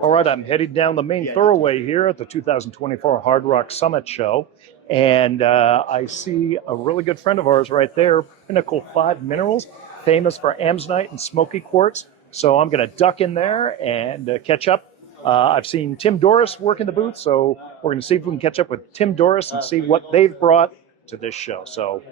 All right, I'm heading down the main thoroughway here at the 2024 HardRock Summit show, and I see a really good friend of ours right there, Pinnacle 5 Minerals, famous for amazonite and smoky quartz. So I'm going to duck in there and catch up. I've seen Tim Dorris work in the booth, so we're going to see if we can catch up with Tim Dorris and see what they've brought to this show. So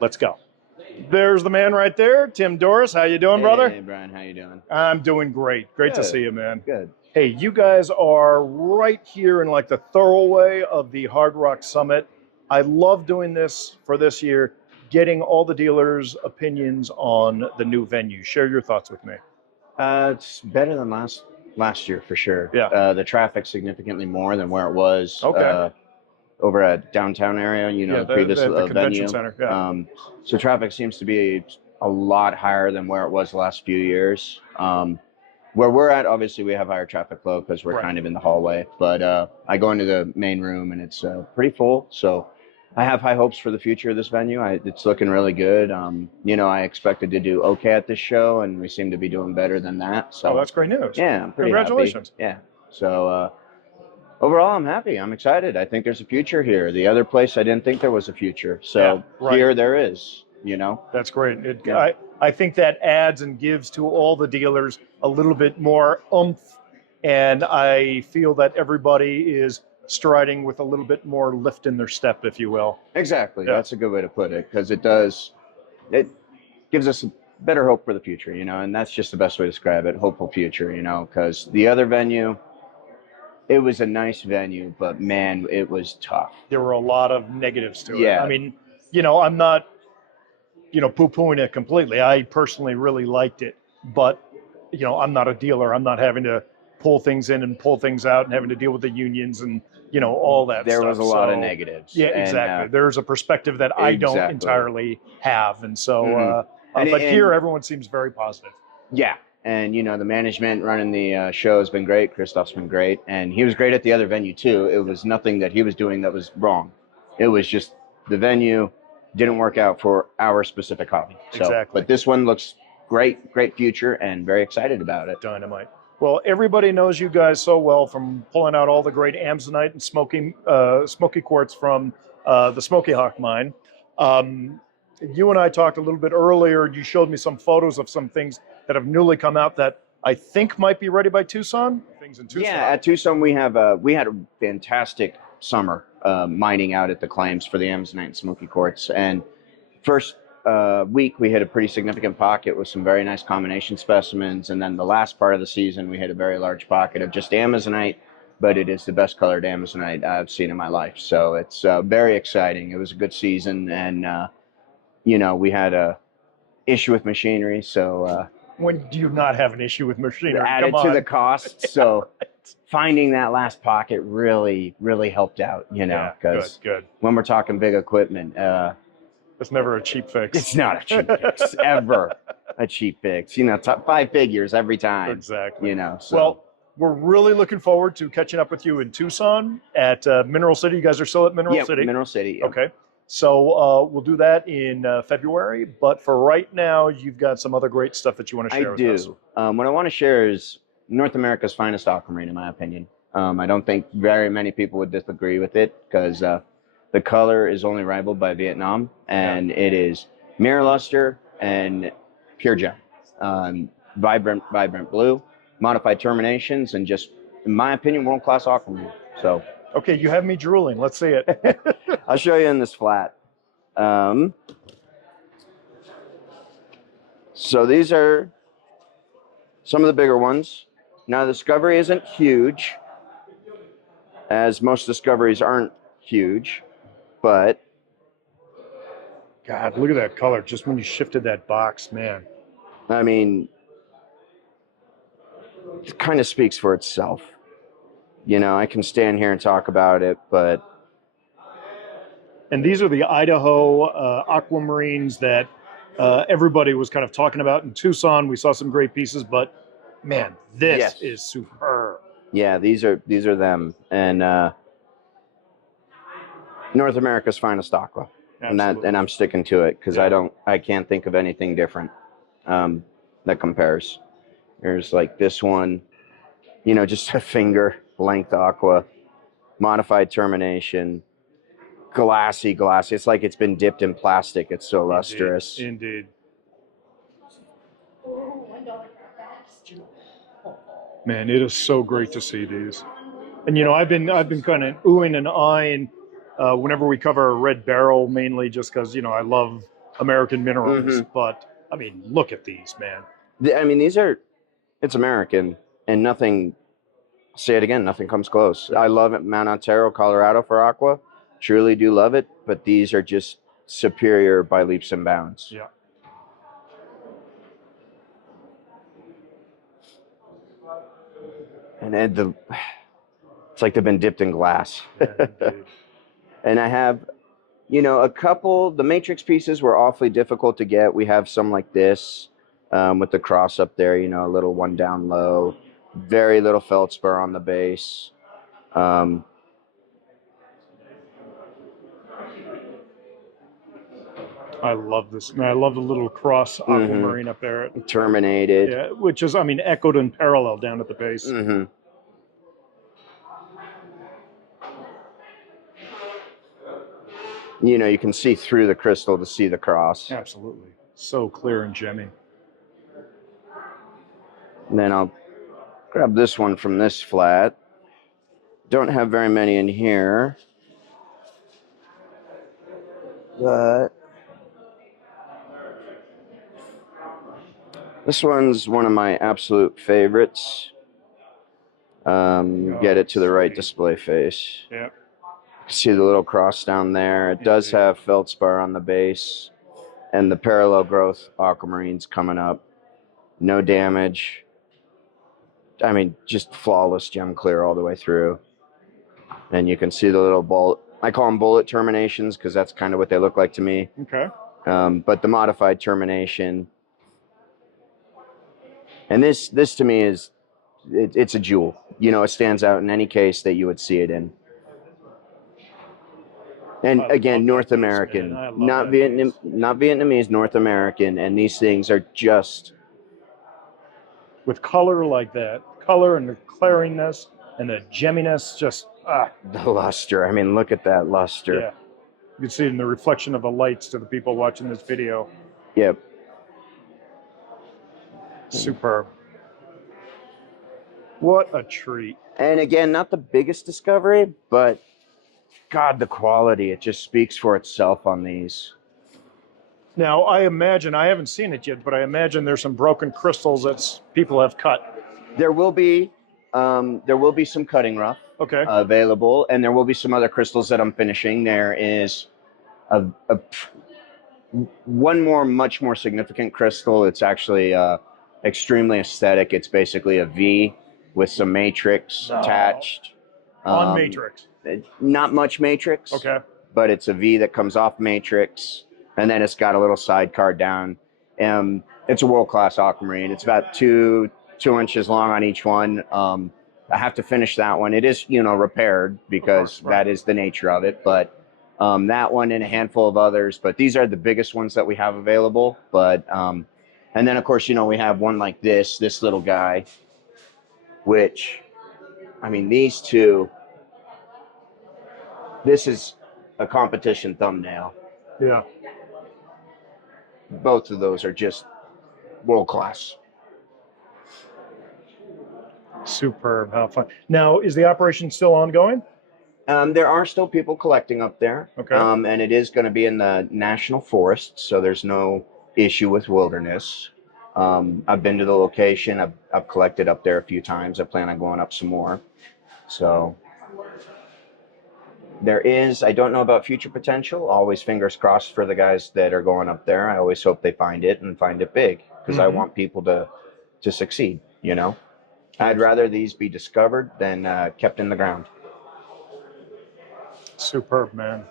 let's go. There's the man right there, Tim Dorris. How you doing, brother? Hey, Brian. How you doing? I'm doing great. Great to see you, man. Good. Hey, you guys are right here in like the thoroughway of the HardRock Summit. I love doing this for this year, getting all the dealers' opinions on the new venue. Share your thoughts with me. It's better than last year for sure. Yeah. The traffic's significantly more than where it was. Okay. Over at downtown area, the previous the venue. convention center. Yeah. So traffic seems to be a lot higher than where it was the last few years. Where we're at, obviously, we have higher traffic flow because we're kind of in the hallway. But I go into the main room and it's pretty full. So I have high hopes for the future of this venue. It's looking really good. I expected to do okay at this show, and we seem to be doing better than that. So that's great news. Yeah, I'm pretty Congratulations. happy. Yeah. So overall, I'm happy. I'm excited. I think there's a future here. The other place, I didn't think there was a future. So here there is. That's great. I think that adds and gives to all the dealers a little bit more oomph, and I feel that everybody is striding with a little bit more lift in their step, if you will. Exactly. That's a good way to put it, because it gives us a better hope for the future, and that's just the best way to describe it, hopeful future, because the other venue, it was a nice venue, but man, it was tough. There were a lot of negatives to it. Yeah. I mean, I'm not poo-pooing it completely. I personally really liked it, but I'm not a dealer. I'm not having to pull things in and pull things out and having to deal with the unions and all that there stuff. was a lot of negatives. Yeah, exactly. There's a perspective that I don't entirely have, and so but here everyone seems very positive. Yeah, and the management running the show has been great. Christoph's been great, and he was great at the other venue too. It was nothing that he was doing that was wrong. It was just the venue didn't work out for our specific hobby. So, exactly. But this one looks great future, and very excited about it. Dynamite. Well, everybody knows you guys so well from pulling out all the great amazonite and smoky quartz from the Smoky Hawk mine. You and I talked a little bit earlier. You showed me some photos of some things that have newly come out that I think might be ready by Tucson. Things in Tucson. Yeah, at Tucson we had a fantastic summer mining out at the claims for the amazonite and smoky quartz. And first week we hit a pretty significant pocket with some very nice combination specimens, and then the last part of the season we hit a very large pocket of just amazonite, but it is the best colored amazonite I've seen in my life. So it's very exciting. It was a good season, and we had a issue with machinery, so when do you not have an issue with machinery? Added to the cost. So finding that last pocket really helped out, because good. When we're talking big equipment, it's never a cheap fix. It's not a cheap fix, ever a cheap fix. Top 5 figures every time. Exactly. So. Well, we're really looking forward to catching up with you in Tucson at Mineral City. You guys are still at Mineral City? Yeah, Mineral City. Yeah. Okay. So we'll do that in February. But for right now, you've got some other great stuff that you want to share with us. I do. What I want to share is North America's finest aquamarine, in my opinion. I don't think very many people would disagree with it, because the color is only rivaled by Vietnam, and it is mirror luster and pure gem. Vibrant blue, modified terminations, and just, in my opinion, world-class aquamarine. So. Okay, you have me drooling. Let's see it. I'll show you in this flat. So these are some of the bigger ones. Now, Discovery isn't huge, as most Discoveries aren't huge, but God, look at that color. Just when you shifted that box, man. I mean, it kind of speaks for itself. I can stand here and talk about it, but... And these are the Idaho Aquamarines that everybody was kind of talking about in Tucson. We saw some great pieces, but man, this is superb. Yeah, these are them, and North America's finest aqua. And I'm sticking to it, because I can't think of anything different that compares. There's like this one, you know, just a finger length aqua, modified termination, glassy. It's like it's been dipped in plastic. It's so lustrous. Indeed. Man, it is so great to see these. And you know, I've been kind of oohing and eyeing whenever we cover a red barrel, mainly just because you know I love American minerals. But I mean, look at these, man. I mean, it's American, and nothing. Say it again, nothing comes close. I love it, Mount Otero, Colorado for aqua. Truly do love it, but these are just superior by leaps and bounds. Yeah. And it's like they've been dipped in glass. And I have, you know, a couple, the matrix pieces were awfully difficult to get. We have some like this with the cross up there, you know, a little one down low, very little feldspar on the base. I love this. Man, I love the little cross aquamarine up there. Terminated. Yeah, which is, I mean, echoed and parallel down at the base. You know, you can see through the crystal to see the cross. Absolutely. So clear and gemmy. And then I'll grab this one from this flat. Don't have very many in here. But this one's one of my absolute favorites. Get it to the right display face. Yeah. See the little cross down there. It does have feldspar on the base, and the parallel growth aquamarines coming up. No damage. I mean, just flawless gem clear all the way through. And you can see the little bullet. I call them bullet terminations because that's kind of what they look like to me. Okay. But the modified termination. And this to me is, it's a jewel. You know, it stands out in any case that you would see it in. And again, North American, not Vietnamese, North American, and these things are just with color like that, color and the clariness and the gemminess, just the luster. I mean, look at that luster. Yeah, you can see it in the reflection of the lights to the people watching this video. Yep. Superb. What a treat. And again, not the biggest discovery, but God, the quality, it just speaks for itself on these. Now, I imagine, I haven't seen it yet, but I imagine there's some broken crystals that people have cut. There will be some cutting rough available, and there will be some other crystals that I'm finishing. There is one more, much more significant crystal. It's actually extremely aesthetic. It's basically a V with some matrix attached. On matrix. Not much matrix. Okay. But it's a V that comes off matrix, and then it's got a little sidecar down. It's a world-class aquamarine. It's about two inches long on each one. I have to finish that one. It is, you know, repaired because that is the nature of it. But that one and a handful of others. But these are the biggest ones that we have available. But and then of course, you know, we have one like this little guy, which, I mean, these two. This is a competition thumbnail. Yeah. Both of those are just world class. Superb. How fun. Now, is the operation still ongoing? There are still people collecting up there. Okay. And it is going to be in the national forest, so there's no issue with wilderness. I've been to the location. I've collected up there a few times. I plan on going up some more. So there is, I don't know about future potential. Always fingers crossed for the guys that are going up there. I always hope they find it and find it big because I want people to succeed, you know. I'd rather these be discovered than kept in the ground. Superb, man.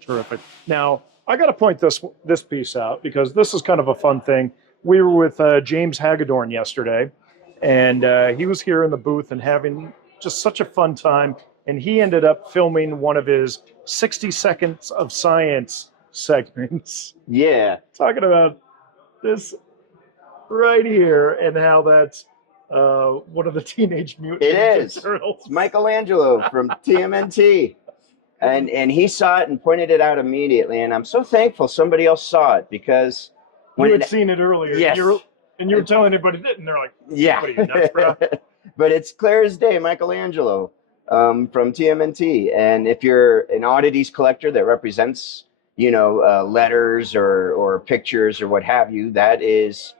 Terrific. Now, I got to point this piece out because this is kind of a fun thing. We were with James Hagedorn yesterday, and he was here in the booth and having just such a fun time. And he ended up filming one of his 60 Seconds of Science segments. Yeah. Talking about this right here and how that's one of the Teenage Mutant It Ninja is. Turtles. It's Michelangelo from TMNT. And he saw it and pointed it out immediately. And I'm so thankful somebody else saw it because You had seen it earlier. Yes. And you were telling anybody that, and they're like, yeah. what are you, nuts, bro? But it's clear as day, Michelangelo from TMNT. And if you're an oddities collector that represents, you know, letters or pictures or what have you, that is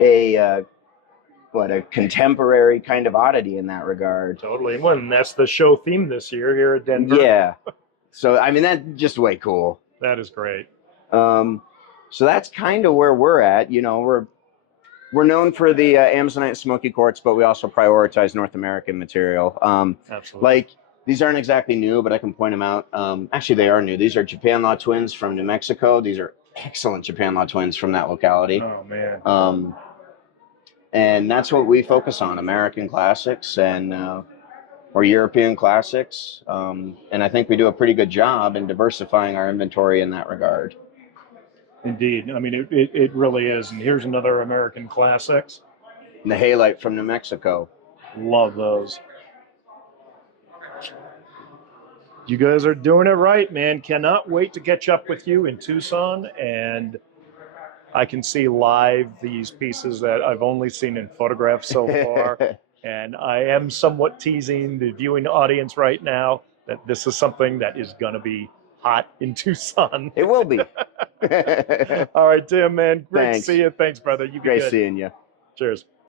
a contemporary kind of oddity in that regard. Totally. And that's the show theme this year here at Denver. Yeah. So, I mean, that's just way cool. That is great. So that's kind of where we're at. You know, we're known for the Amazonite and smoky quartz, but we also prioritize North American material. Absolutely. Like, these aren't exactly new, but I can point them out. Actually, they are new. These are Japan Law twins from New Mexico. These are excellent Japan Law twins from that locality. Oh, man. And that's what we focus on, American classics and or European classics. And I think we do a pretty good job in diversifying our inventory in that regard. Indeed. I mean, it really is. And here's another American classics. And the halite from New Mexico. Love those. You guys are doing it right, man. Cannot wait to catch up with you in Tucson. And I can see live these pieces that I've only seen in photographs so far. And I am somewhat teasing the viewing audience right now that this is something that is going to be hot in Tucson. It will be. All right, Tim, man. Great Thanks. to see you. Thanks, brother. You be Great good. seeing you. Cheers.